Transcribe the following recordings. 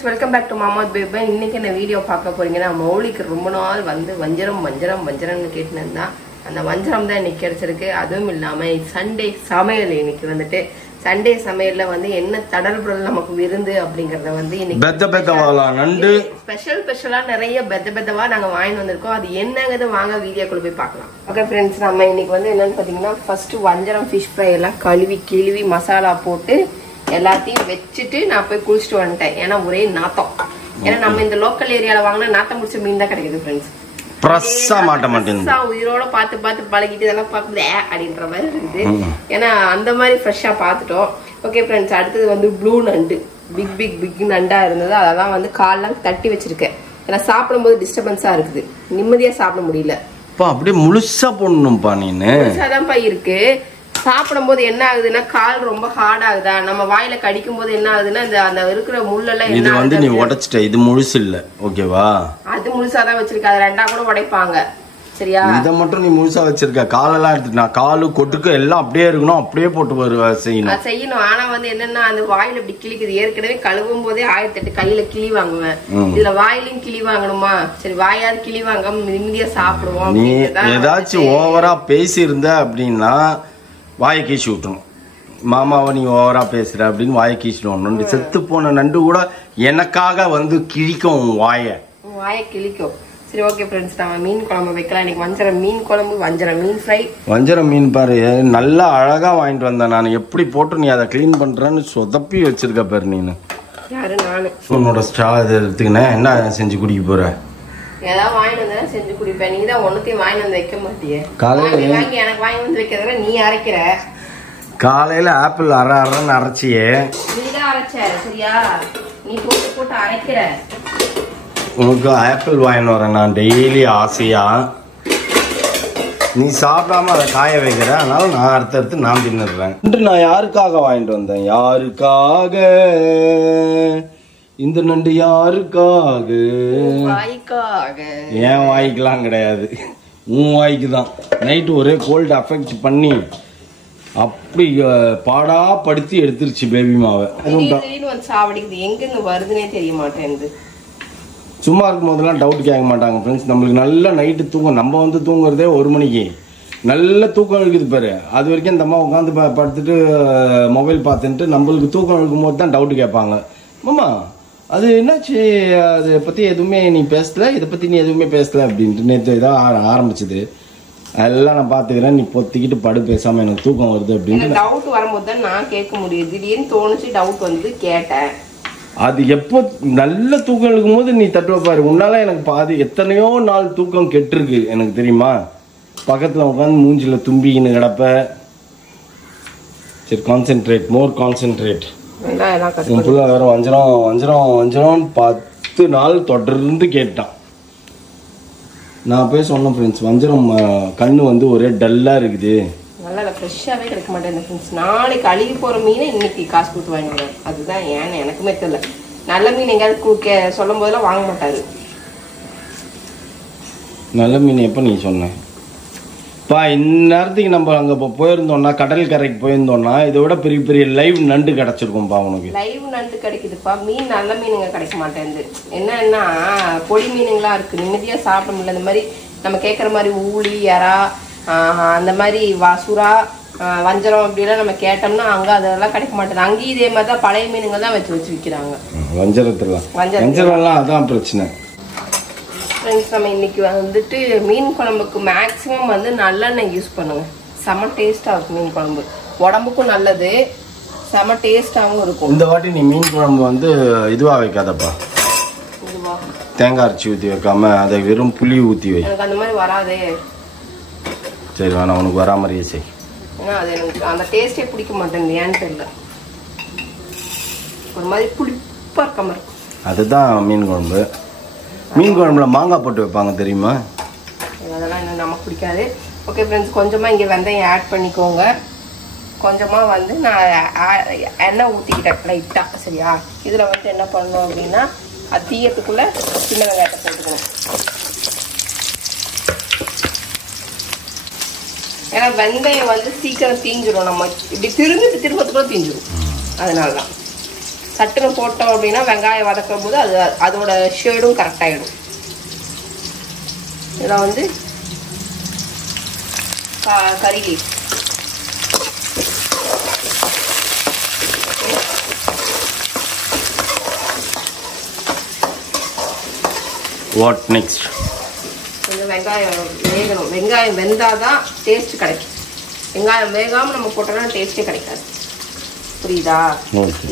friends, welcome back to Mama's Baby. இன்னைக்கு என்ன video பார்க்க போறீங்கன்னா மௌலிக்கு ரொம்ப நாள் வந்து வஞ்சரம்னு கேட்டிருந்தா அந்த வஞ்சரம் தான் இன்னைக்கு கிடைச்சிருக்கு. அதுவும் இல்லாம சண்டே சமையல் இன்னைக்கு வந்துட்டு சண்டே சமையல்ல வந்து என்ன தடல்புடல் நமக்கு விருந்து அப்படிங்கறத வந்து இன்னைக்கு ஸ்பெஷலா நிறைய பெத்தவா நாங்க வாங்கிட்டு வந்திருக்கோம். அது என்னங்கிறது வாங்க வீடியோக்குள்ள போய் பார்க்கலாம். ஓகே ஃப்ரெண்ட்ஸ், நம்ம இன்னைக்கு வந்து என்னன்னு பாத்தீங்கன்னா ஃபர்ஸ்ட் வஞ்சரம் ஃபிஷ் ஃப்ரை எல்லாம் கழுவி மசாலா போட்டு எல்லாத்தையும் வச்சுட்டு நான் போய் குளிச்சுட்டு வந்துட்டேன். ஏன்னா ஒரே நாத்தம். ஏன்னா நம்ம இந்த லோக்கல் ஏரியால வாங்கினா நாத்தம் முடிச்ச மீன் தான் கிடைக்குது ஃப்ரெண்ட்ஸ். உயிரோட பார்த்து பழகிட்டு இதெல்லாம் பார்க்குது அப்படின்ற மாதிரி இருக்குது. ஏன்னா அந்த மாதிரி ஃப்ரெஷ்ஷா பார்த்துட்டோம். ஓகே ஃப்ரெண்ட்ஸ், அடுத்தது வந்து ப்ளூ நண்டு பிக் நண்டா இருந்தது. அதெல்லாம் வந்து கால்லாம் தட்டி வச்சிருக்கேன். ஏன்னா சாப்பிடும்போது டிஸ்டர்பன்ஸா இருக்குது, நிம்மதியா சாப்பிட முடியல. அப்படியே முழுசா போடணும்பா. நீனு முழுசாதான்ப்பா இருக்கு. சாப்பிடும் போது என்ன ஆகுதுன்னா கால் ரொம்ப ஹார்ட் ஆகுதா, நம்ம வாயில கடிக்கும் போது என்ன ஆகுதுன்னா அந்த இருக்கிற முள்ளெல்லாம் இது வந்து நீ உடைச்சிட்ட. இது முழுசு இல்ல, ஓகேவா? அது முழுசாதான் வச்சிருக்க. அது ரெண்டா கூட உடைப்பாங்க, சரியா? இத மட்டும் நீ முழுசா வச்சிருக்க. காலெல்லாம் எடுத்துட்டு காலு கொட்டுக்கு எல்லாம் அப்படியே இருக்கணும், அப்படியே போட்டு செய்யணும். ஆனா வந்து என்னன்னா அந்த வாயில இப்படி கிளிக்குது. ஏற்கனவே கழுவும் போதே 1008 கையில கிளி வாங்குவேன். இதுல வாயிலையும் கிளி வாங்கணுமா? சரி, வாயாவது கிளி வாங்க நிம்மதியா சாப்பிடுவோம். நீ ஏதாச்சும் ஓவரா பேசி இருந்த அப்படின்னா வாயை கீச்சு விட்டணும். மாமாவை நீ ஓவரா பேசுற அப்படின்னு வாயை கீச்சிடணும். செத்து போன நண்டு கூட எனக்காக வந்து கிழிக்கும் வாயை கிழிக்கும். சரி, ஓகே ஃப்ரெண்ட்ஸ், நான் மீன் குழம்பு வைக்கலாம். இன்னைக்கு வஞ்சரம் மீன் குழம்பு, வஞ்சரம் மீன் ஃப்ரை. வஞ்சரம் மீன் பாரு, நல்லா அழகா வாங்கிட்டு வந்தேன். நான் எப்படி போட்டு நீ அதை கிளீன் பண்றேன்னு சொதப்பி வச்சிருக்க பாரு. நீனு யாரு? நானு. உன்னோட ஸ்ட்ரா இதை எடுத்துக்கினேன். என்ன செஞ்சு குடிக்க போற? ஏதாவது வாங்கிட்டு வந்தா செஞ்சு குடிப்பேன். நீ தான் ஒண்ணுத்தையும் வாங்கி வந்து வைக்க மாட்டியே. வாங்கி எனக்கு வாங்கி வந்து வைக்கிறத நீ அரைக்கிற. காலையில ஆப்பிள் அரைன்னு அரைச்சியே. நீ தான் அரைச்ச, சரியா? நீ போட்டு அரைக்கிற. உனக்கு ஆப்பிள் வாங்கிட்டு வரேன் நான் டெய்லி ஆசையா. நீ சாப்பிடாம அதை காய வைக்கிற, அதனால நான் அடுத்தடுத்து நான் தின்னுடுறேன். நான் யாருக்காக வாங்கிட்டு வந்தேன்? யாருக்காக இந்த நண்டு? யாருக்காக? ஏன் வாய்க்கெல்லாம் கிடையாது, உன் வாய்க்கு தான். நைட்டு ஒரே கோல்டு அஃபெக்ட் பண்ணி அப்படி பாடா படுத்தி எடுத்துருச்சு பேபி மாவை. எங்க வருதுன்னே தெரிய மாட்டேங்குது. சும்மா இருக்கும் போதெல்லாம் டவுட் கேட்க மாட்டாங்க ஃப்ரெண்ட்ஸ். நம்மளுக்கு நல்ல நைட்டு தூக்கம். நம்ம வந்து தூங்குறதே 1 மணிக்கு. நல்ல தூக்கம் இருக்குது பாரு. அது வரைக்கும் இந்த அம்மா உட்காந்து படுத்துட்டு மொபைல் பார்த்துட்டு நம்மளுக்கு தூக்கம் இருக்கும் போது தான் டவுட் கேட்பாங்க. மாமா அது என்னாச்சு, அதை பற்றி எதுவுமே நீ பேசல, இதை பற்றி நீ எதுவுமே பேசல அப்படின்ட்டு நேற்று இதாக ஆரம்பிச்சது. அதெல்லாம் நான் பார்த்துக்கிறேன், நீ பொத்திக்கிட்டு படு, பேசாமல் எனக்கு தூக்கம் வருது அப்படின்னு. டவுட் வரும்போது தான் நான் கேட்க முடியும். திடீர்னு தோணுச்சு, டவுட் வந்து கேட்டேன். அது எப்போ நல்ல தூக்கம் இருக்கும் போது நீ தட்டுவ பாரு. உன்னால எனக்கு பாதி எத்தனையோ நாள் தூக்கம் கெட்டிருக்கு எனக்கு, தெரியுமா? பக்கத்தில் உட்காந்து மூஞ்சில் தும்பிக்கின்னு கிடப்ப. சரி, கான்சென்ட்ரேட், மோர் கான்சென்ட்ரேட். உன் பிள்ளை வேற வஞ்சரம் 10 நாள் தொடர்ந்து கேட்டான். நான் போய் சொன்னேன் ஃப்ரெண்ட்ஸ், வஞ்சரம் கண்ணு வந்து ஒரே டல்லா இருக்குது, நல்லா ஃப்ரெஷ்ஷாவே கிடைக்க மாட்டேன் ஃப்ரெண்ட்ஸ். நாளைக்கு அழுகி போற மீனை இன்னைக்கு காசு கொடுத்து வாங்கிடுவேன். அதுதான் ஏன்னு எனக்குமே தெரியல. நல்ல மீன் எங்கேயாவது சொல்லும் போதெல்லாம் வாங்க மாட்டாரு. நல்ல மீன் எப்போ நீ சொன்ன? இந்நேரத்துக்கு நம்ம அங்கே போயிருந்தோம்னா, கடல் கரைக்கு போயிருந்தோம்னா, இதை விட பெரிய பெரிய லைவ் நண்டு கிடைச்சிருக்கும்பா. உனக்கு லைவ் நண்டு கிடைக்குதுப்பா. மீன் நல்ல மீனுங்க கிடைக்க மாட்டேங்குது. என்னன்னா பொடி மீனுங்களா இருக்கு, நிம்மதியா சாப்பிட முடியல. இந்த மாதிரி நம்ம கேட்குற மாதிரி ஊளி, எறா, அந்த மாதிரி சுறா, வஞ்சரம் அப்படிலாம் நம்ம கேட்டோம்னா அங்கே அதெல்லாம் கிடைக்க மாட்டேங்குது. அங்கேயும் இதே மாதிரி தான் பழைய மீனுங்க தான் வச்சு விற்கிறாங்க. வஞ்சரத்துலாம் அதான் பிரச்சனை. ஃப்ரெண்ட்ஸ், நம்ம இன்னைக்கு வந்துட்டு மீன் குழம்புக்கு மேக்ஸிமம் வந்து நல்லெண்ணெய் யூஸ் பண்ணுங்க. செம டேஸ்டா இருக்கும் மீன் குழம்பு. உடம்புக்கும் நல்லது, செம டேஸ்டாகவும் இருக்கும். இந்த வாட்டி நீ மீன் குழம்பு வந்து இதுவா வைக்காதப்பா. தேங்காய் அரைச்சி ஊற்றி வைக்காம அதை வெறும் புளி ஊற்றி வை. எனக்கு அந்த மாதிரி வராதே. சரி, வேணா, உனக்கு வரா மாதிரியே செய். ஏன்னா அது எனக்கு அந்த டேஸ்டே பிடிக்க மாட்டேங்குது, ஏன்னு தெரியல. ஒரு மாதிரி புளிப்பா இருக்க மாதிரி. அதுதான் மீன் குழம்பு. மீன் குழம்புல மாங்காய் போட்டு வைப்பாங்க, தெரியுமா? அதெல்லாம் இன்னும் நமக்கு பிடிக்காது. ஓகே ஃப்ரெண்ட்ஸ், கொஞ்சமாக இங்கே வெந்தயம் ஆட் பண்ணிக்கோங்க. கொஞ்சமாக வந்து நான் எண்ணெய் ஊற்றிக்கிட்டேன் லைட்டாக, சரியா? இதில் வந்து என்ன பண்ணணும் அப்படின்னா, அது தீயத்துக்குள்ளே சின்ன வெங்காயத்தை போட்டுக்கணும். ஏன்னா வெந்தயம் வந்து சீக்கிரம் தீஞ்சிடும். நம்ம இப்படி திரும்பத்துக்குள்ள தீஞ்சிடும். அதனால தான் சட்டுன்னு போட்டோம் அப்படின்னா வெங்காயம் வதக்கும் போது அது அதோட ஷேடும் கரெக்ட் ஆயிடும். இதெல்லாம் வந்து கறி லீஃப். What next? கொஞ்சம் வெங்காயம் வேகணும். வெங்காயம் வெந்தாதான் டேஸ்ட் கிடைக்கும். வெங்காயம் வேகாம நம்ம போட்டோம்னா டேஸ்டே கிடைக்காது. புரியுதா?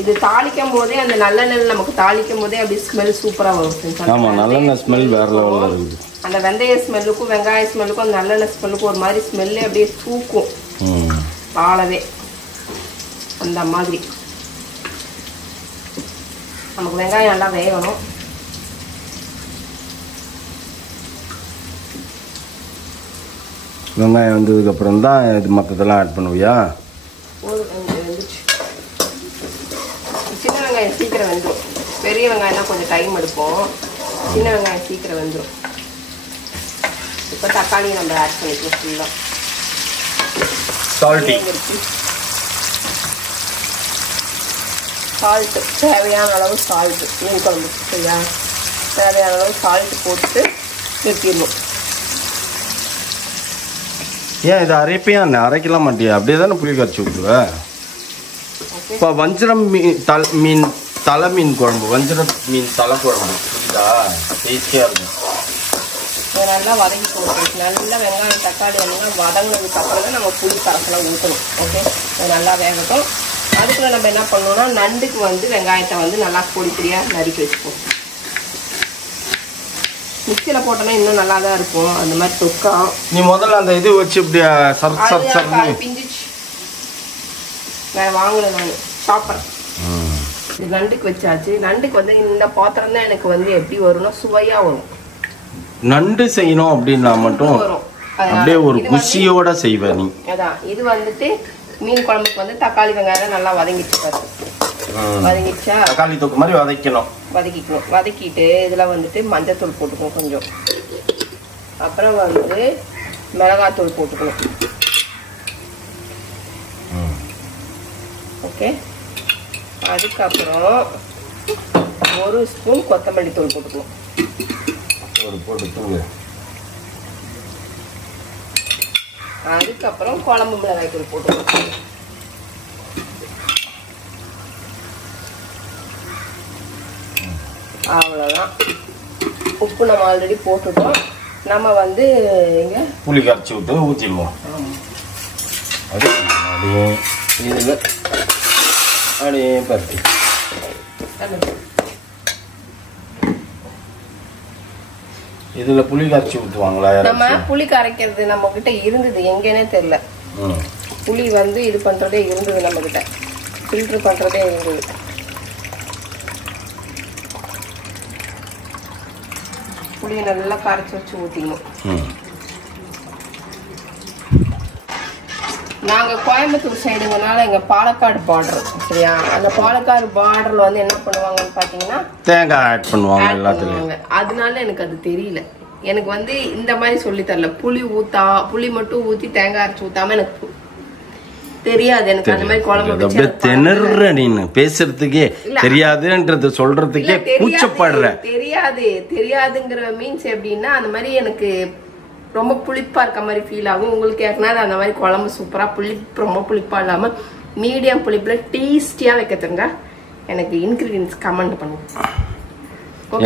இது தாளிக்கும் போதே அந்த நல்லெண்ணெய் நமக்கு தாளிக்கும் போதே அப்படி ஸ்மெல் சூப்பரா வரும். ஆமா, நல்லெண்ணெய் ஸ்மெல் வேற லெவல்ல இருக்குது. அந்த வெந்தய ஸ்மெல்லுக்கும் வெங்காய ஸ்மெல்லுக்கும் அந்த நல்லெண்ணெய் ஸ்மெல்லுக்கும் ஒரு மாதிரி ஸ்மெல்லே அப்படியே தூக்கும் ஆளவே. அந்த மாதிரி நமக்கு வெங்காயம் நல்லா வேகணும். வெங்காயம் வந்ததுக்கு அப்புறம் தான் இது மற்றதெல்லாம் ஆட் பண்ணுவியா? சின்ன வெங்காயம் சீக்கிரம் வெந்துடும். பெரிய வெங்காயம்லாம் கொஞ்சம் டைம் எடுக்கும். சின்ன வெங்காயம் சீக்கிரம் வெந்துடும். இப்போ தக்காளி நம்ம ஆட் பண்ணிக்கலாம் ஃபுல்லாக. சால்ட்டு தேவையான அளவு சால்ட்டு, மீன் குழம்பு சரியா? தேவையான அளவு சால்ட்டு போட்டு நிறுத்திடணும். ஏன் இதை அரைப்பையா? அரைக்கலாம் மாட்டியா? அப்படியே தானே புளி கரைச்சி விட்டுருவ. இப்போ வஞ்சரம் மீன் தலை மீன் குழம்பு, வஞ்சரம் மீன் தலை குழம்பு புரியுதா? டேஸ்டியாக இருக்கும். நல்லா வதக்கி போட்டு நல்லா வெங்காயம் தக்காளி எல்லாம் வதங்கினதுக்கு அப்புறம் தான் நம்ம புளி கரைசலாம் ஊற்றணும். ஓகே, அது நல்லா வேகட்டும். அதுக்குள்ள நம்ம என்ன பண்ணணும்னா நண்டுக்கு வந்து வெங்காயத்தை வந்து நல்லா பொடி பொடியாக நறுக்கி வச்சுப்போம். மிக்சியில் போட்டோன்னா இன்னும் நல்லா தான் இருக்கும். அந்த மாதிரி தொக்கா நீ முதல்ல அந்த இது வச்சு இப்படி பிஞ்சிச்சு வேற வாங்கல நான் சாப்பிட்றேன். இது நண்டுக்கு வச்சாச்சு. நண்டுக்கு வந்து இந்த பாத்திரம் தான் எனக்கு வந்து எப்படி வரும்னா சுவையாக வரும். நண்டு செய்யணும் அப்படின்னா மட்டும் வரும். அப்படியே ஒரு குஷியோட செய்வ நீ. அதான் இது வந்துட்டு மீன் குழம்புக்கு வந்து தக்காளி வெங்காயம் நல்லா வதங்கிட்டு வதங்கிச்சா தக்காளி தொக்கு மாதிரி வதக்கிக்கணும். வதக்கிட்டு இதில் வந்துட்டு மஞ்சத்தூள் போட்டுக்கணும் கொஞ்சம். அப்புறம் வந்து மிளகாத்தூள் போட்டுக்கணும். ஓகே, அதுக்கப்புறம் 1 ஸ்பூன் கொத்தமல்லி தூள் போட்டுக்கணும். அதுக்கப்புறம் குழம்பு மிளகாய் தூள் போட்டுக்கணும். அவ்வளோதான். உப்பு நம்ம ஆல்ரெடி போட்டுட்டோம். நம்ம வந்து இங்கே புளி கரைச்சி விட்டு ஊற்றிடுவோம். இதில் அப்படியே பருத்தி இதுல புளி கரைச்சி ஊற்றுவாங்களா? நம்ம புளி கரைக்கிறது நம்ம கிட்ட இருந்தது, எங்கன்னே தெரியல. புளி வந்து இது பண்றதே இருந்தது, நம்ம கிட்ட ஃபில்டர் பண்றதே இருந்தது. புளியை நல்லா கரைச்சி வச்சு ஊற்றிக்கணும். நாங்க கோயம்புத்தூர் சைடுங்கனால எங்க பாலக்காடு பார்டர் சரியா? அந்த பாலக்காடு பார்டர்ல வந்து என்ன பண்ணுவாங்கன்னு பாத்தீங்கன்னா தேங்காய் ஆட் பண்ணுவாங்க எல்லாத்துலயும். அதனால எனக்கு அது தெரியல. எனக்கு வந்து இந்த மாதிரி சொல்லி தரல. புளி மட்டும் ஊத்தி தேங்காய் அரைச்சு ஊத்தாம எனக்கு தெரியாது. எனக்கு அந்த மாதிரி குழம்பு திணற நீன்னு பேசுறதுக்கே தெரியாதுன்றது சொல்றதுக்கே கூச்சப்படுற. தெரியாதுங்கிற மீன்ஸ் எப்படின்னா அந்த மாதிரி எனக்கு ரொம்ப புளிப்பா இருக்க மாதிரி ஃபீல் ஆகும். உங்களுக்கு ஏற்கனவே அந்த மாதிரி குழம்பு சூப்பரா ரொம்ப புளிப்பா இல்லாம மீடியம் புளிப்புல டேஸ்டியா வைக்க தெரிஞ்சா எனக்கு இன்கிரீடியன்ஸ் கமெண்ட் பண்ணுங்க.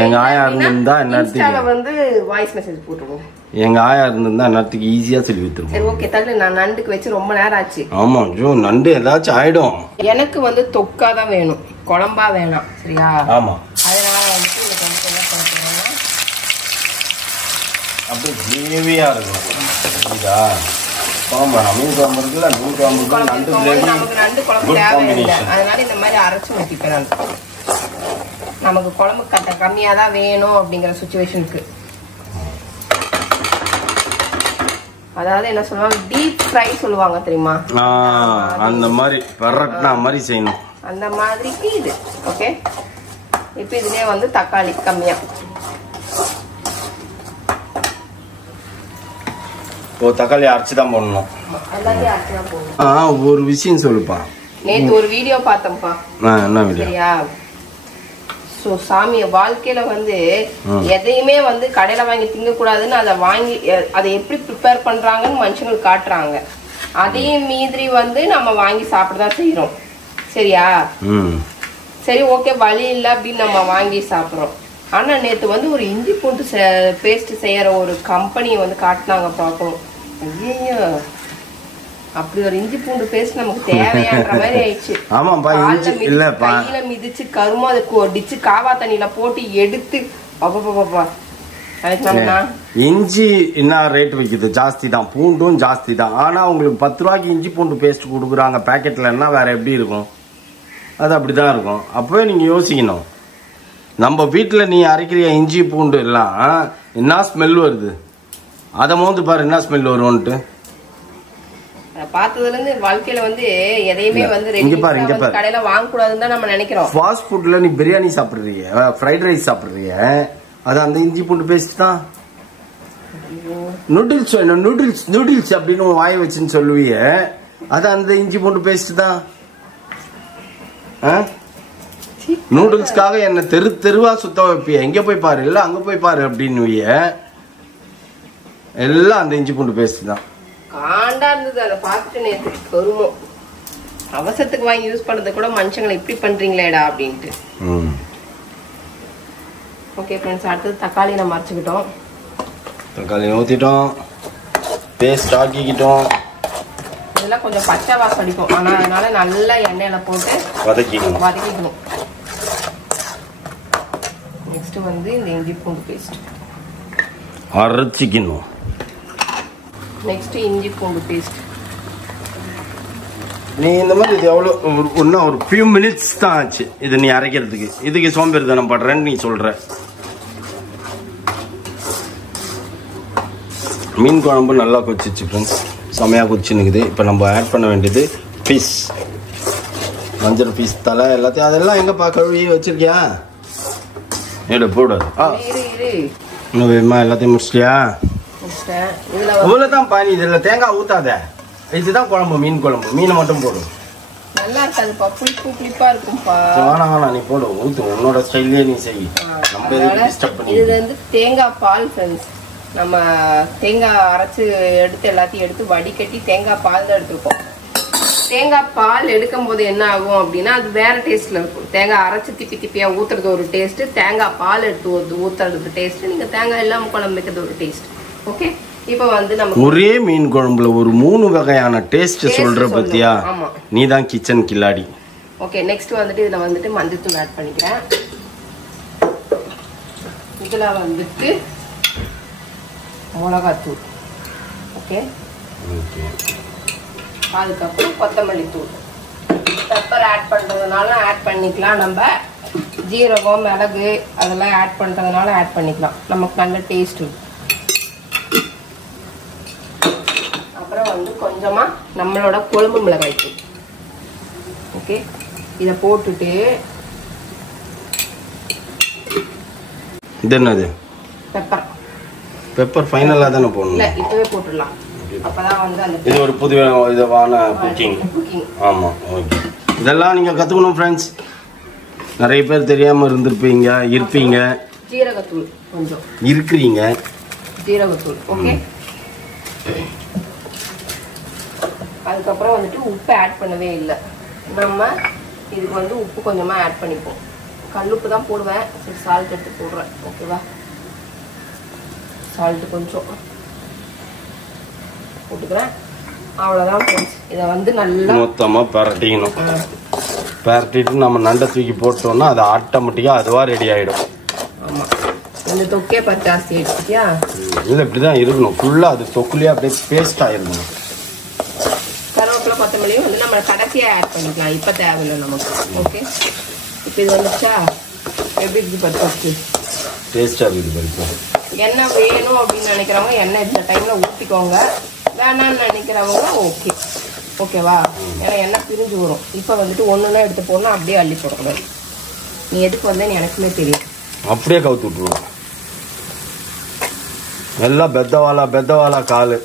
எங்க ஆயா இருந்தா இன்ஸ்டால வந்து வாய்ஸ் மெசேஜ் போட்டுருவோம். எங்க ஆயா இருந்தா என்னத்துக்கு ஈஸியா சொல்லி விட்டுருவோம். சரி ஓகே, தள்ளு. நான் நண்டுக்கு வச்சு ரொம்ப நேரம் ஆச்சு. ஆமா ஜோ, நண்டு ஏதாச்சும் ஆயிடும். எனக்கு வந்து தொக்கா தான் வேணும், குழம்பா வேணாம் சரியா? ஆமா, அதனால வந்து எனக்கு வந்து என்ன பண்ணுறேன்னா அப்படியே கிரேவியா இருக்கும். புரியுதா? குழம்பு மீன் குழம்பு இருக்குல்ல, மீன் குழம்பு நமக்கு நண்டு குழம்பு தேவையில்லை. அதனால இந்த மாதிரி அரைச்சு ஊற்றிப்பேன் நான். நமக்கு குழம்பு கம்மியாக தான் வேணும் அப்படிங்கிற சுச்சுவேஷனுக்கு. அதாவது என்ன சொல்லுவாங்க, டீப் ஃப்ரை சொல்லுவாங்க தெரியுமா? அந்த மாதிரி பரட்னா மாதிரி செய்யணும். அந்த மாதிரிக்கு இது ஓகே. இப்போ இதுலயே வந்து தக்காளி கம்மியா. தக்காளி அரைச்சு தான் போடணும். எல்லாத்தையும் அரைச்சு தான் போடணும். ஒரு விஷயம் சொல்லுப்பா. நேத்து ஒரு வீடியோ பார்த்தோம்ப்பா. என்ன வீடியோ? சரியா? சோ சாமிய வாழ்க்கையில வந்து எதையுமே வந்து கடையில வாங்கி திங்க கூடாதுன்னு அதை வாங்கி அதை எப்படி ப்ரிப்பேர் பண்றாங்கன்னு மனுஷங்களுக்கு காட்டுறாங்க. அதையும் மீறி வந்து நம்ம வாங்கி சாப்பிடதான் செய்யறோம். சரியா? சரி, ஓகே, வழி இல்லை அப்படின்னு நம்ம வாங்கி சாப்பிடுறோம். ஆனா நேத்து வந்து ஒரு இஞ்சி பூண்டு பேஸ்ட் செய்யற ஒரு கம்பெனியை வந்து காட்டினாங்க பார்க்கணும். ஐயோ, அப்படி ஒரு இஞ்சி பூண்டு பேஸ்ட் நமக்கு தேவையான்ற மாதிரி ஆயிடுச்சு. கையில மிதிச்சு கருமா அதை டிச்சு காவா தண்ணியில போட்டு எடுத்து அப்பா. இஞ்சி என்ன ரேட் விக்குது? ஜாஸ்தி தான், பூண்டும் ஜாஸ்தி தான். ஆனா உங்களுக்கு 10 ரூபாய்க்கு இஞ்சி பூண்டு பேஸ்ட் கொடுக்குறாங்க பேக்கெட்ல. என்ன வேற எப்படி இருக்கும்? அது அப்படிதான் இருக்கும். அப்பவே நீங்க யோசிக்கணும். நம்ம வீட்டுல நீ அரைக்கிற இஞ்சி பூண்டு எல்லாம் என்ன ஸ்மெல் வருது? அதை மோந்து பாரு என்ன ஸ்மெல் வரும்ட்டு. பார்த்ததுல இருந்து வாழ்க்கையில வந்து எதையுமே வந்து கடையில வாங்க கூடாதுன்னு தான் நம்ம நினைக்கிறோம். ஃபாஸ்ட் ஃபுட்ல நீ பிரியாணி சாப்பிடுறீங்க, ஃப்ரைட் ரைஸ் சாப்பிடுறீங்க, அது அந்த இஞ்சி பூண்டு பேஸ்ட் தான். நூடுல்ஸ் வேணும், நூடுல்ஸ் நூடுல்ஸ் அப்படின்னு வாய வச்சுன்னு சொல்லுவீங்க, அது அந்த இஞ்சி பூண்டு பேஸ்ட் தான். நூடுல்ஸ்க்காக என்ன தெருவா சுத்த வைப்பிய, எங்க போய் பாரு, இல்ல அங்க போய் பாரு அப்படின்னு எல்லாம் அந்த இஞ்சி பூண்டு பேஸ்ட் தான். காண்டா இருந்தது அதை பார்த்துட்டு நேற்று பெருமோ. அவசரத்துக்கு வாங்கி யூஸ் பண்றது கூட மனுஷங்களை இப்படி பண்றீங்களேடா அப்படின்ட்டு. ஓகே ஃப்ரெண்ட்ஸ், அடுத்தது தக்காளி நம்ம அரைச்சுக்கிட்டோம். தக்காளி ஊத்திட்டோம், பேஸ்ட் ஆக்கிக்கிட்டோம். இதெல்லாம் கொஞ்சம் பச்சை வாசம் அடிக்கும். ஆனா அதனால நல்லா எண்ணெயில போட்டு வதக்கிக்கணும். நெக்ஸ்ட் வந்து இந்த இஞ்சி பூண்டு பேஸ்ட் அரைச்சிக்கணும். நெக்ஸ்ட் இஞ்சி பூண்டு பேஸ்ட். நீ இந்த மாதிரி இது எவ்வளோ இன்னும் ஒரு ஃபியூ மினிட்ஸ் தான் ஆச்சு இது நீ அரைக்கிறதுக்கு. இதுக்கு சோம்பேறித்தனம் படுறேன்னு நீ சொல்ற. மீன் குழம்பு நல்லா கொச்சிச்சு ஃப்ரெண்ட்ஸ், செமையாக கொச்சினுக்குது. இப்போ நம்ம ஆட் பண்ண வேண்டியது பீஸ், மஞ்சள் பீஸ், தலை எல்லாத்தையும். அதெல்லாம் எங்கப்பா கழுவி வச்சிருக்கியா? எடு போடு. இன்னும் வேணுமா? எல்லாத்தையும் முடிச்சிட்டியா? இவ்வளவுதான் பானி. இதுல தேங்காய் ஊத்தாத, இதுதான் குழம்பு, மீன் குழம்பு. மீனை மட்டும் போடும். நல்லா இருக்காதுப்பா, புளிப்பு புளிப்பா இருக்கும்பா. வேணாம், நீ போடு, ஊத்து, உன்னோட ஸ்டைல்லே நீ செய். நம்ம இது வந்து தேங்காய் பால் ஃப்ரெண்ட்ஸ். நம்ம தேங்காய் அரைச்சு எடுத்து எல்லாத்தையும் எடுத்து வடிகட்டி தேங்காய் பால் தான் எடுத்துருக்கோம். தேங்காய் பால் எடுக்கும் போது என்ன ஆகும் அப்படின்னா அது வேற டேஸ்ட்ல இருக்கும். தேங்காய் அரைச்சு திப்பி திப்பியா ஊத்துறது ஒரு டேஸ்ட், தேங்காய் பால் எடுத்து ஊத்துறது டேஸ்ட், நீங்க தேங்காய் இல்லாம குழம்பு வைக்கிறது ஒரு டேஸ்ட். ஓகே, இப்போ வந்து நம்ம ஒரே மீன் குழம்புல ஒரு 3 வகையான டேஸ்ட் சொல்ற பத்தியா? நீ தான் கிச்சன் கில்லாடி. ஓகே, நெக்ஸ்ட் வந்துட்டு இதுல வந்துட்டு மஞ்சள்தூள் ஆட் பண்ணிக்கிறேன். இதுல வந்துட்டு மிளகாத்தூள். ஓகே, அதுக்கப்புறம் கொத்தமல்லி தூள். பெப்பர் ஆட் பண்றதுனால ஆட் பண்ணிக்கலாம். நம்ம ஜீரகம், மிளகு அதெல்லாம் ஆட் பண்றதுனால ஆட் பண்ணிக்கலாம். நமக்கு நல்ல டேஸ்ட். அப்புறம் வந்து கொஞ்சமா நம்மளோட குழம்பு மிளகாய் தூள். ஓகே, இதை போட்டுட்டு இது என்னது? பெப்பர். பெப்பர் ஃபைனலா தானே போடணும்? இல்ல, இப்பவே போட்டுடலாம். அப்பதான் வந்து அந்த இது ஒரு புது விதமான குக்கிங். ஆமா, ஓகே. இதெல்லாம் நீங்க கத்துக்கணும் ஃப்ரெண்ட்ஸ். நிறைய பேர் தெரியாம இருப்பீங்க. ஜீரகத்தூள் கொஞ்சம் இருக்கிறீங்க. ஜீரகத்தூள். ஓகே, அதுக்கப்புறம் வந்துட்டு உப்பு ஆட் பண்ணவே இல்லை. நம்ம இதுக்கு வந்து உப்பு கொஞ்சமா ஆட் பண்ணிப்போம். கல்லுப்பு தான் போடுவேன், சரி சால்ட் எடுத்து போடுறேன். ஓகேவா? சால்ட் கொஞ்சம் போட்டுக்கிறேன். அவ்வளோதான் ஃப்ரெண்ட்ஸ். இதை வந்து நல்லா மொத்தமாக பரட்டிக்கணும். பரட்டிட்டு நம்ம நண்டை தூக்கி போட்டோம்னா அது ஆட்டோமேட்டிக்காக அதுவாக ரெடி ஆகிடும். ஆமாம், இந்த தொக்கே பார்த்து ஜாஸ்தி ஆகிடுச்சியா? இல்லை, இப்படி தான் இருக்கணும். ஃபுல்லாக அது தொக்குலேயே அப்படியே பேஸ்ட் ஆகிருக்கணும். கருவேப்பிலை கொத்தமல்லியும் வந்து நம்ம கடைசியாக ஆட் பண்ணிக்கலாம், இப்போ தேவையில்லை நமக்கு. ஓகே, இப்போ இது வந்துச்சா? எப்படி இருக்குது பார்த்து டேஸ்ட்டாக இருக்குது பாருங்க. எண்ணெய் வேணும் அப்படின்னு நினைக்கிறவங்க எண்ணெய் இந்த டைமில் ஊற்றிக்கோங்க. வேணான்னு நினைக்கிறவங்க ஓகேவா? ஏன்னா எண்ணெய் பிரிஞ்சு வரும். இப்போ வந்துட்டு ஒன்றுனா எடுத்து போடணும், அப்படியே அள்ளி போடக்கூடாது. நீ எதுக்கு வந்தேன்னு எனக்குமே தெரியும். அப்படியே கவுத்து விட்டுருவோம். நல்லா பெத்தவாலா காலு.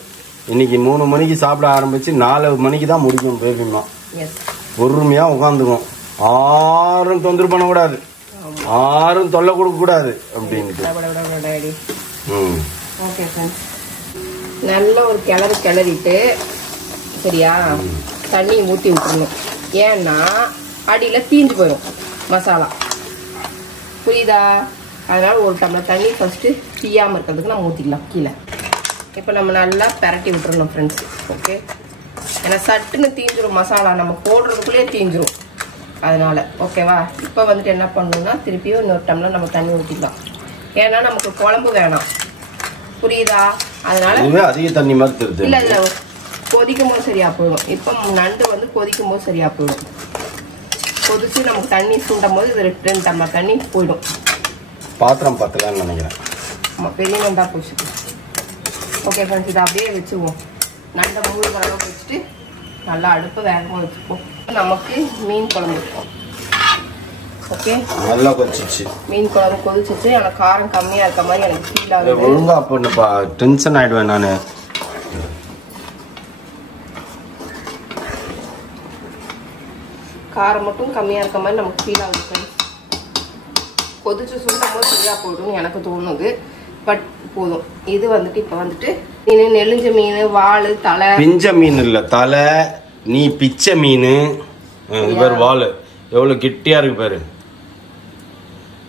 இன்னைக்கு 3 மணிக்கு சாப்பிட ஆரம்பிச்சு 4 மணிக்கு தான் முடிக்கும். பேபிமா பொறுமையா உட்காந்துக்கும். யாரும் தொந்தரவு பண்ணக்கூடாது. யாரும் தொல்லை கொடுக்க கூடாது அப்படின்ட்டு. ஓகே ஃப்ரெண்ட்ஸ், நல்ல ஒரு கிளறிட்டு சரியா தண்ணி ஊற்றி விட்டுருணும். ஏன்னா அடியில் தீஞ்சு போயிடும் மசாலா, புரியுதா? அதனால ஒரு டம்ளர் தண்ணி ஃபர்ஸ்ட் தீயாமல் இருக்கிறதுக்கு நம்ம ஊற்றிக்கலாம் கீழே. இப்போ நம்ம நல்லா பெரட்டி விட்டுறணும் ஃப்ரெண்ட்ஸ். ஓகே, ஏன்னா சட்டுன்னு தீஞ்சிரும் மசாலா, நம்ம போடுறதுக்குள்ளேயே தீஞ்சிரும். அதனால ஓகேவா? இப்போ வந்துட்டு என்ன பண்ணணும்னா திருப்பியும் இன்னொரு டம்ளர் நம்ம தண்ணி ஊற்றிக்கலாம். ஏன்னா நமக்கு குழம்பு வேணாம், புரியுதா? அதனால அதிக தண்ணி மாதிரி தெரியுது. இல்லை இல்லை, கொதிக்கும் போது சரியா போயிடும். இப்போ நண்டு வந்து கொதிக்கும் போது சரியா போயிடும். கொதிச்சு நமக்கு தண்ணி சுண்டும் போது இது 2 டம்ளர் தண்ணி போயிடும். பாத்திரம் பத்தலான்னு நினைக்கிறேன். ஆமாம், பெரிய நண்டா போச்சு. ஓகே ஃப்ரெண்ட்ஸ், இதை அப்படியே வச்சுக்குவோம். நண்டை மூழ்கிற அளவுக்கு வச்சுட்டு நல்லா அடுப்பு வேகமாக வச்சுப்போம். நமக்கு மீன் குழம்பு இருக்கும். ஓகே, நல்லா கொதிச்சிச்சு. மீன் குழம்பு கொதிச்சிச்சு. எனக்கு காரம் கம்மியாக இருக்க மாதிரி எனக்கு ஃபீல் ஆகுது. ஒழுங்கா பண்ணுப்பா, டென்ஷன் ஆயிடுவேன் நான். காரம் மட்டும் கம்மியாக இருக்க மாதிரி நமக்கு ஃபீல் ஆகுது ஃப்ரெண்ட்ஸ். கொதிச்சு சுண்டும் போது சரியாக போய்டும் எனக்கு தோணுது. பட் போதும். இது வந்துட்டு இப்போ வந்துட்டு மீன், நெளிஞ்ச மீன், வால், தலை. பிஞ்ச மீன் இல்லை, தலை. நீ பிச்சை மீன். இவர் வால் எவ்வளோ கிட்டியா இருக்கு பாரு.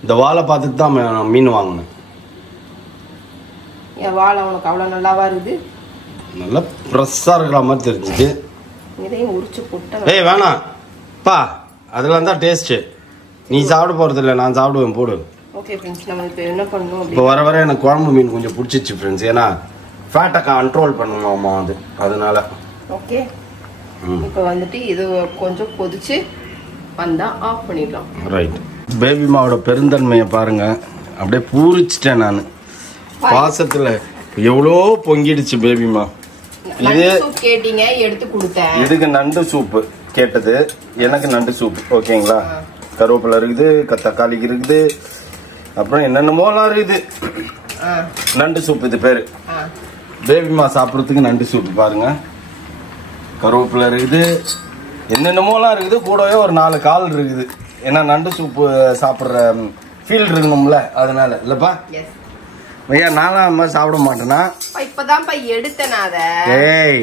இந்த வாழை பார்த்துட்டு தான் நான் மீன் வாங்கினேன். என் வாழை அவனுக்கு அவ்வளோ நல்லாவா இருக்குது? நல்லா ஃப்ரெஷ்ஷாக இருக்கிற மாதிரி தெரிஞ்சுது. இதையும் உரிச்சு போட்டேன். ஏய் வேணாம் பா, அதெல்லாம் தான் டேஸ்ட்டு. நீ சாப்பிட போகிறது இல்லை, நான் சாப்பிடுவேன், போடு. ஓகே ஃப்ரெண்ட்ஸ், நம்ம இப்போ என்ன பண்ணணும்? இப்போ வர வர எனக்கு குழம்பு மீன் கொஞ்சம் பிடிச்சிச்சு ஃப்ரெண்ட்ஸ். ஏன்னா ஃபேட்டை கண்ட்ரோல் பண்ணுமாம்மா அதனால. ஓகே, இப்போ வந்துட்டு இது கொஞ்சம் கொதிச்சு வந்தால் ஆஃப் பண்ணிடலாம். ரைட். பேபிமாவோட பெருந்தன்மையை பாருங்க, அப்படியே பூரிச்சிட்டேன் நான் பாசத்தில். எவ்வளோ பொங்கிடுச்சு பேபிமா. இது கேட்டீங்க, எடுத்து கொடுத்தேன். இதுக்கு நண்டு சூப்பு கேட்டது, எனக்கு நண்டு சூப். ஓகேங்களா? கருவேப்பிலை இருக்குது, தக்காளிக்கு இருக்குது, அப்புறம் என்னென்னமோலாம் இருக்குது. நண்டு சூப் இது பேரு. பேபிமா சாப்பிட்றதுக்கு நண்டு சூப் பாருங்க. கருவேப்பிலை இருக்குது, என்னென்னமோலாம் இருக்குது. கூடவே ஒரு 4 கால் இருக்குது. ஏன்னா நண்டு சூப்பு சாப்பிட்ற ஃபீல் இருக்கணும்ல, அதனால இல்லப்பா. ஐயா நானும் அது மாதிரி சாப்பிட மாட்டேனா? இப்பதான்ப்பா எடுத்தேன் அதை. ஏய்,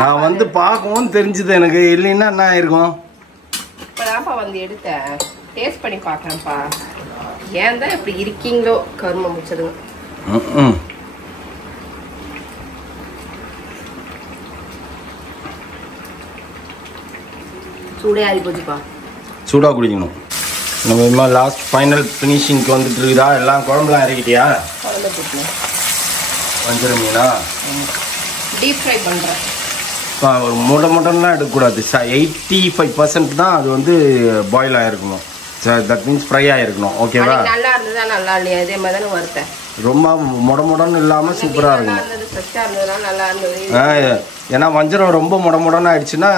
நான் வந்து பார்க்கவும் தெரிஞ்சது எனக்கு. இல்லைன்னா என்ன ஆயிருக்கும்? இப்பதான்ப்பா வந்து எடுத்தேன், டேஸ்ட் பண்ணி பார்க்கறேன்ப்பா. ஏன் தான் இப்படி இருக்கீங்களோ கரும முடிச்சதுங்க. சூடே ஆகி போச்சுப்பா. சூடாக குடிக்கணும். நம்ம லாஸ்ட் ஃபைனல் ஃபினிஷிங்க்கு வந்துட்டு இருக்குதா? எல்லாம் குழம்புலாம் இறக்கிட்டியா? குழம்பு போட்டுனேன். வஞ்சர மீனா டீப் ஃப்ரை பண்ணுறேன். ஒரு முட்டைலாம் எடுக்கக்கூடாது. 85% தான் அது வந்து பாயில் ஆகிருக்கணும். தட் மீன்ஸ் ஃப்ரை ஆகிருக்கணும். ஓகேவா? நல்லா இருந்ததா நல்லா இல்லையா? இதே மாதிரி தானே வறுத்தேன். ரொம்ப முடமுடன்னு இல்லாமல் சூப்பராக இருக்கணும். நல்லா இருந்தது. ஏன்னா வஞ்சரம் ரொம்ப முடமுடன்னு ஆயிடுச்சுன்னா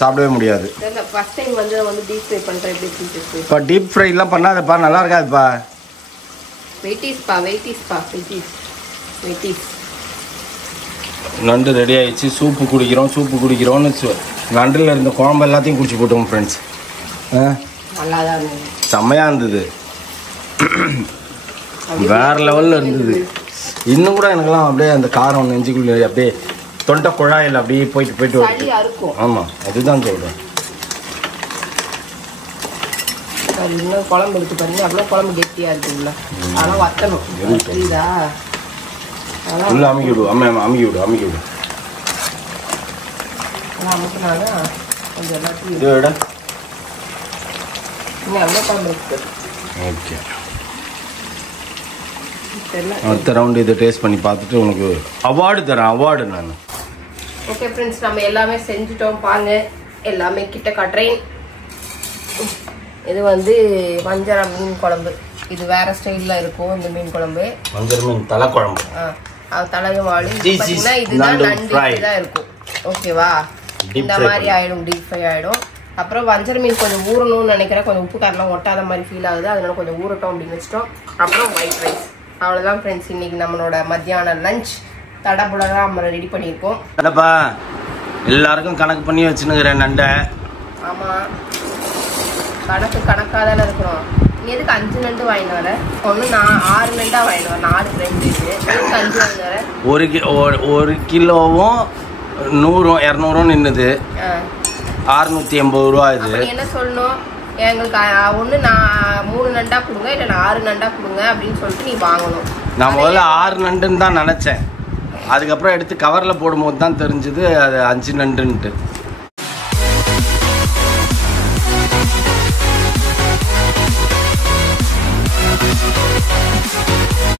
சாப்பிடவே முடியாது. ஃபர்ஸ்ட் டைம் வஞ்சரம் வந்து டீப் ஃப்ரை பண்ணுறேன். இப்போ டீப் ஃப்ரைலாம் பண்ணாதப்பா, நல்லா இருக்காதுப்பா. வெயிட்டீஸ். நண்டு ரெடி ஆயிடுச்சு. சூப்பு குடிக்கிறோம்னு நண்டில் இருந்த குழம்பு எல்லாத்தையும் குடிச்சு போட்டோம் ஃப்ரெண்ட்ஸ். நல்லா தான் இருந்தது, செம்மையாக இருந்தது, வேற லெவலில் இருந்தது. இன்னும் கூட எனக்குலாம் அப்படியே அந்த காரம் நெஞ்சுக்குள்ள அப்படியே தொண்டை குழாயில் அப்படியே போயிட்டு இருக்கும். ஆமாம், அதுதான் சொல்கிறேன். இன்னும் குழம்பு எடுத்து பாருங்க, அவ்வளோ குழம்பு கெட்டியாக இருக்குல்ல. அதெல்லாம் வத்தணும், புரியுதா? உள்ள அமுக்கி விடு, அமுக்கி விடு. அமுக்கினாங்க கொஞ்சம் எல்லாத்தையும் இன்னும் எவ்வளோ குழம்பு இருக்குது. ஓகே, அடுத்த ரவுண்டு இதை டேஸ்ட் பண்ணி பார்த்துட்டு உனக்கு அவார்டு தரேன். நான் ஓகே ஃப்ரெண்ட்ஸ், நம்ம எல்லாமே செஞ்சுட்டோம் பாருங்க. எல்லாமே கிட்ட காட்டுறேன். இது வந்து வஞ்சர மீன் குழம்பு. இது வேற ஸ்டைல்ல இருக்கும் இந்த மீன் குழம்பு. வஞ்சர மீன் தலை குழம்பு. அது தலையும் வாழும். பார்த்தீங்கன்னா இதுதான் நண்டு தான் இருக்கும். ஓகேவா? இந்த மாதிரி ஆயிடும், டீப் ஃப்ரை ஆயிடும். அப்புறம் வஞ்சர மீன் கொஞ்சம் ஊறணும்னு நினைக்கிறேன். கொஞ்சம் உப்பு காரெல்லாம் ஒட்டாத மாதிரி ஃபீல் ஆகுது, அதனால கொஞ்சம் ஊறட்டும் அப்படின்னு வச்சிட்டோம். அப்புறம் ஒயிட் ரைஸ். அவ்வளோதான் ஃப்ரெண்ட்ஸ், இன்னைக்கு நம்மளோட மத்தியான லஞ்ச் தடபுடலாம் நம்ம ரெடி பண்ணியிருக்கோம். அடப்பா, எல்லாருக்கும் கணக்கு பண்ணி வச்சுனுக்கிறேன் நண்டை. ஆமாம், கணக்காக தானே இருக்கிறோம். எதுக்கு 5 நண்டு வாங்கிட்டு வர? ஒன்று நான் 6 நண்டா வாங்கிட்டு வரேன். 4 ஃப்ரெண்ட் இது. எதுக்கு 5 வாங்கிட்டு வர? ஒரு கிலோவும் 100 200 நின்னுது. 680 ரூபா இது. நீ என்ன சொல்லணும்? எங்களுக்கு ஒன்று நான் 3 நண்டா கொடுங்க, இல்லை நான் 6 நண்டா கொடுங்க அப்படின்னு சொல்லிட்டு நீ வாங்கணும். நான் முதல்ல 6 நண்டுன்னு தான் நினச்சேன். அதுக்கப்புறம் எடுத்து கவரில் போடும்போது தான் தெரிஞ்சுது அது 5 நண்டுன்ட்டு.